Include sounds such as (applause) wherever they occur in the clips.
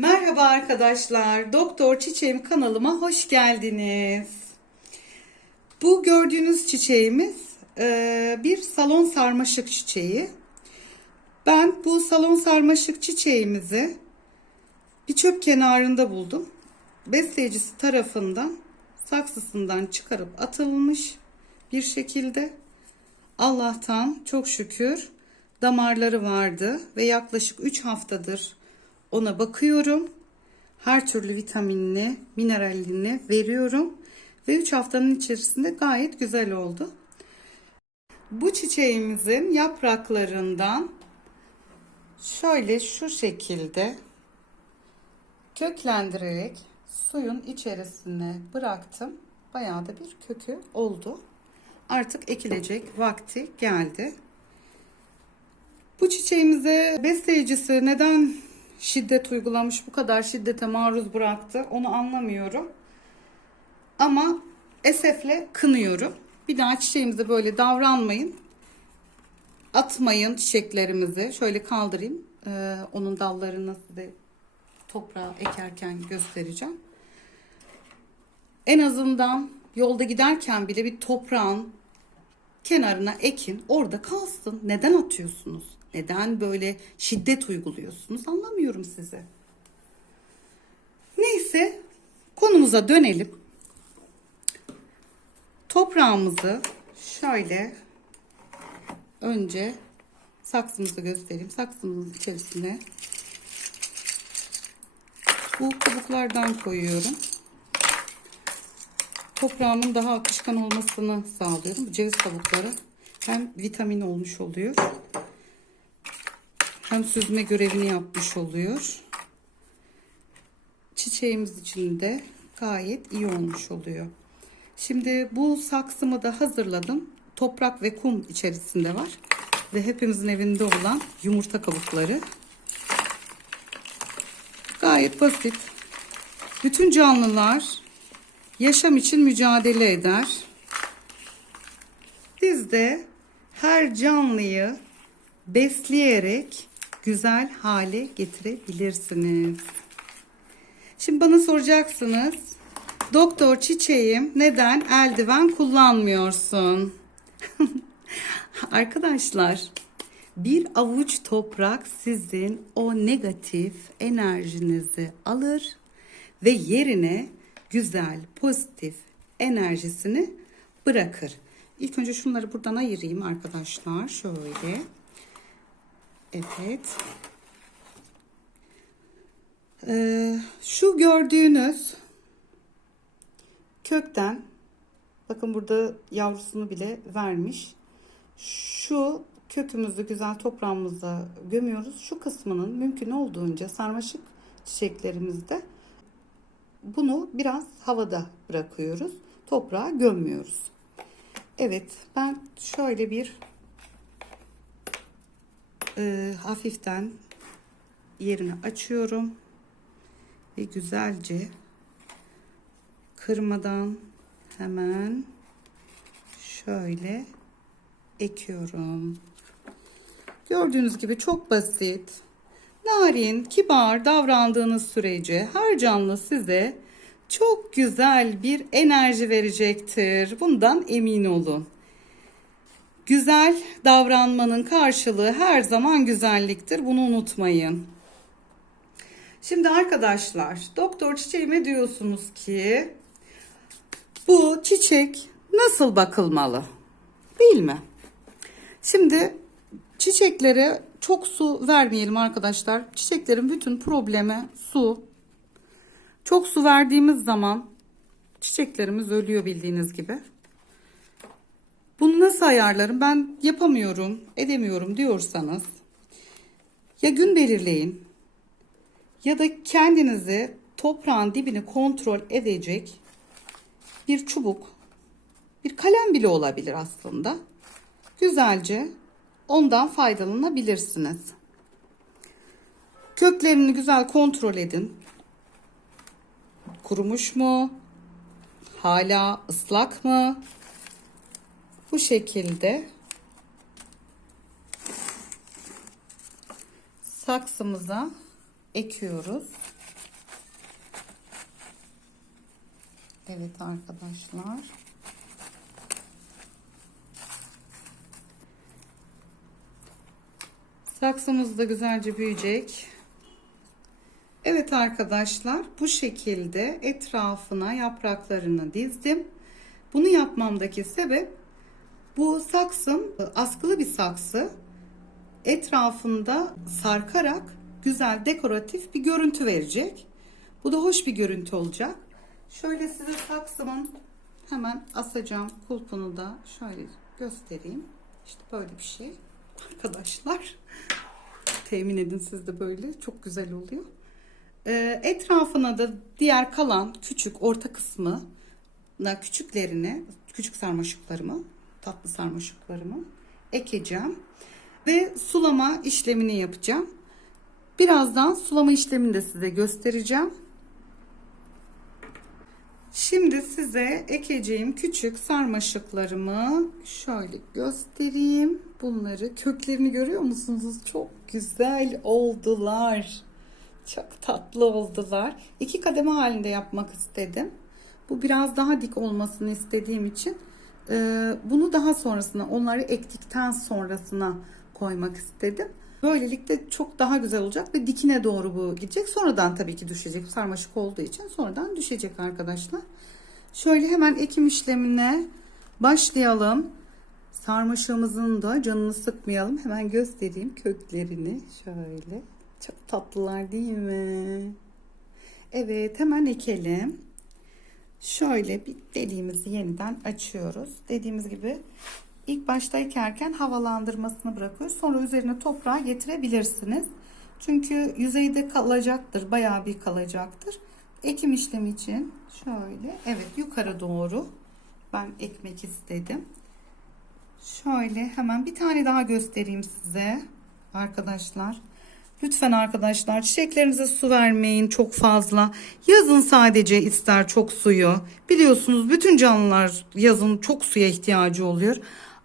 Merhaba arkadaşlar. Doktor Çiçeğim kanalıma hoş geldiniz. Bu gördüğünüz çiçeğimiz e, bir salon sarmaşık çiçeği. Ben bu salon sarmaşık çiçeğimizi bir çöp kenarında buldum. Besleyicisi tarafından saksısından çıkarıp atılmış bir şekilde. Allah'tan çok şükür damarları vardı ve yaklaşık 3 haftadır ona bakıyorum. Her türlü vitaminini, mineralini veriyorum ve 3 haftanın içerisinde gayet güzel oldu. Bu çiçeğimizin yapraklarından şöyle şu şekilde köklendirerek suyun içerisine bıraktım. Bayağı da bir kökü oldu. Artık ekilecek vakti geldi. Bu çiçeğimize besleyicisi neden şiddet uygulamış, bu kadar şiddete maruz bıraktı onu anlamıyorum. Ama esefle kınıyorum. Bir daha çiçeğimize böyle davranmayın. Atmayın çiçeklerimizi. Şöyle kaldırayım. Ee, onun dallarını size toprağa ekerken göstereceğim. En azından yolda giderken bile bir toprağın kenarına ekin orada kalsın. Neden atıyorsunuz? Neden böyle şiddet uyguluyorsunuz? Anlamıyorum sizi. Neyse konumuza dönelim. Toprağımızı şöyle önce saksımızı göstereyim. Saksımızın içerisine bu kabuklardan koyuyorum. Toprağımın daha akışkan olmasını sağlıyorum. Bu ceviz kabukları hem vitamin olmuş oluyor hem süzme görevini yapmış oluyor. Çiçeğimiz için de gayet iyi olmuş oluyor. Şimdi bu saksımı da hazırladım. Toprak ve kum içerisinde var. Ve hepimizin evinde olan yumurta kabukları. Gayet basit. Bütün canlılar yaşam için mücadele eder. Biz de her canlıyı besleyerek güzel hale getirebilirsiniz. Şimdi bana soracaksınız. Doktor çiçeğim neden eldiven kullanmıyorsun? (laughs) Arkadaşlar bir avuç toprak sizin o negatif enerjinizi alır ve yerine güzel pozitif enerjisini bırakır. İlk önce şunları buradan ayırayım arkadaşlar. Şöyle. Evet. Ee, şu gördüğünüz kökten bakın burada yavrusunu bile vermiş. Şu kökümüzü güzel toprağımıza gömüyoruz. Şu kısmının mümkün olduğunca sarmaşık çiçeklerimizde bunu biraz havada bırakıyoruz. Toprağa gömmüyoruz. Evet ben şöyle bir e, hafiften yerini açıyorum ve güzelce kırmadan hemen şöyle ekiyorum. Gördüğünüz gibi çok basit. Narin, kibar davrandığınız sürece her canlı size çok güzel bir enerji verecektir. Bundan emin olun. Güzel davranmanın karşılığı her zaman güzelliktir. Bunu unutmayın. Şimdi arkadaşlar, doktor çiçeğime diyorsunuz ki bu çiçek nasıl bakılmalı? Değil mi? Şimdi çiçeklere çok su vermeyelim arkadaşlar. Çiçeklerin bütün problemi su. Çok su verdiğimiz zaman çiçeklerimiz ölüyor bildiğiniz gibi. Nasıl ayarlarım? Ben yapamıyorum, edemiyorum diyorsanız ya gün belirleyin ya da kendinizi toprağın dibini kontrol edecek bir çubuk, bir kalem bile olabilir aslında. Güzelce ondan faydalanabilirsiniz. Köklerini güzel kontrol edin. Kurumuş mu? Hala ıslak mı? bu şekilde saksımıza ekiyoruz. Evet arkadaşlar. Saksımız da güzelce büyüyecek. Evet arkadaşlar bu şekilde etrafına yapraklarını dizdim. Bunu yapmamdaki sebep bu saksım askılı bir saksı. Etrafında sarkarak güzel dekoratif bir görüntü verecek. Bu da hoş bir görüntü olacak. Şöyle size saksımın hemen asacağım kulpunu da şöyle göstereyim. İşte böyle bir şey (laughs) arkadaşlar. Temin edin siz de böyle. Çok güzel oluyor. Ee, etrafına da diğer kalan küçük orta kısmı küçüklerini, küçük sarmaşıklarımı, tatlı sarmaşıklarımı ekeceğim. Ve sulama işlemini yapacağım. Birazdan sulama işlemini de size göstereceğim. Şimdi size ekeceğim küçük sarmaşıklarımı şöyle göstereyim. Bunları köklerini görüyor musunuz? Çok güzel oldular. Çok tatlı oldular. İki kademe halinde yapmak istedim. Bu biraz daha dik olmasını istediğim için e, bunu daha sonrasına onları ektikten sonrasına koymak istedim. Böylelikle çok daha güzel olacak ve dikine doğru bu gidecek. Sonradan tabii ki düşecek. Sarmaşık olduğu için sonradan düşecek arkadaşlar. Şöyle hemen ekim işlemine başlayalım. Sarmaşığımızın da canını sıkmayalım. Hemen göstereyim köklerini. Şöyle. Çok tatlılar değil mi? Evet hemen ekelim. Şöyle bir deliğimizi yeniden açıyoruz. Dediğimiz gibi ilk başta ekerken havalandırmasını bırakıyoruz. Sonra üzerine toprağı getirebilirsiniz. Çünkü yüzeyde kalacaktır. Bayağı bir kalacaktır. Ekim işlemi için şöyle evet yukarı doğru ben ekmek istedim. Şöyle hemen bir tane daha göstereyim size arkadaşlar. Lütfen arkadaşlar çiçeklerinize su vermeyin çok fazla. Yazın sadece ister çok suyu. Biliyorsunuz bütün canlılar yazın çok suya ihtiyacı oluyor.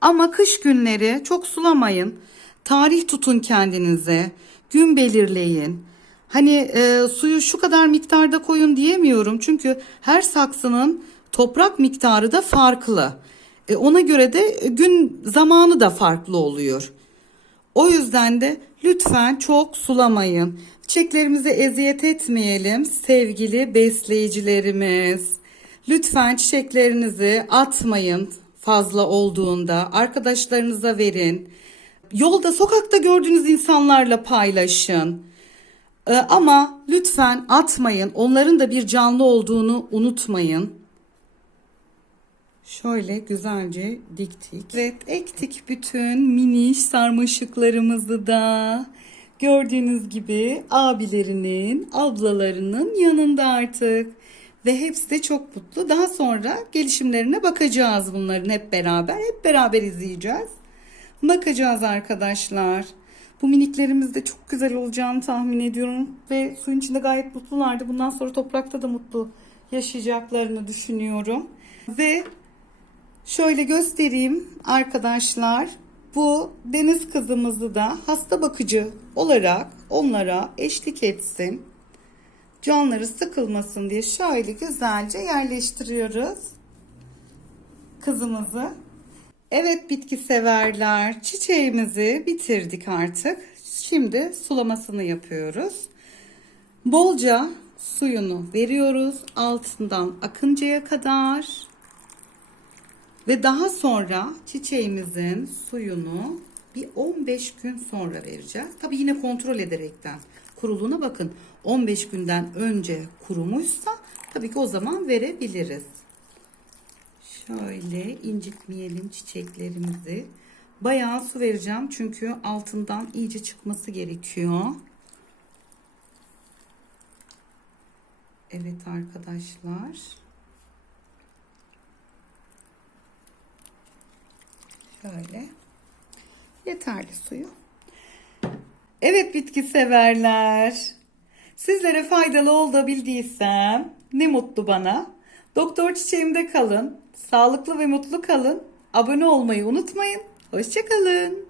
Ama kış günleri çok sulamayın. Tarih tutun kendinize. Gün belirleyin. Hani e, suyu şu kadar miktarda koyun diyemiyorum. Çünkü her saksının toprak miktarı da farklı. E, ona göre de gün zamanı da farklı oluyor. O yüzden de lütfen çok sulamayın. Çiçeklerimize eziyet etmeyelim sevgili besleyicilerimiz. Lütfen çiçeklerinizi atmayın fazla olduğunda. Arkadaşlarınıza verin. Yolda sokakta gördüğünüz insanlarla paylaşın. Ee, ama lütfen atmayın. Onların da bir canlı olduğunu unutmayın. Şöyle güzelce diktik. Evet ektik bütün miniş sarmaşıklarımızı da. Gördüğünüz gibi abilerinin, ablalarının yanında artık. Ve hepsi de çok mutlu. Daha sonra gelişimlerine bakacağız bunların hep beraber. Hep beraber izleyeceğiz. Bakacağız arkadaşlar. Bu miniklerimiz de çok güzel olacağını tahmin ediyorum. Ve suyun içinde gayet mutlulardı. Bundan sonra toprakta da mutlu yaşayacaklarını düşünüyorum. Ve Şöyle göstereyim arkadaşlar. Bu deniz kızımızı da hasta bakıcı olarak onlara eşlik etsin. Canları sıkılmasın diye şöyle güzelce yerleştiriyoruz kızımızı. Evet bitki severler çiçeğimizi bitirdik artık. Şimdi sulamasını yapıyoruz. Bolca suyunu veriyoruz altından akıncaya kadar. Ve daha sonra çiçeğimizin suyunu bir 15 gün sonra vereceğiz. Tabi yine kontrol ederekten kuruluğuna bakın. 15 günden önce kurumuşsa tabii ki o zaman verebiliriz. Şöyle incitmeyelim çiçeklerimizi. Bayağı su vereceğim çünkü altından iyice çıkması gerekiyor. Evet arkadaşlar. Şöyle. Yeterli suyu. Evet bitki severler. Sizlere faydalı olabildiysem ne mutlu bana. Doktor çiçeğimde kalın. Sağlıklı ve mutlu kalın. Abone olmayı unutmayın. Hoşçakalın.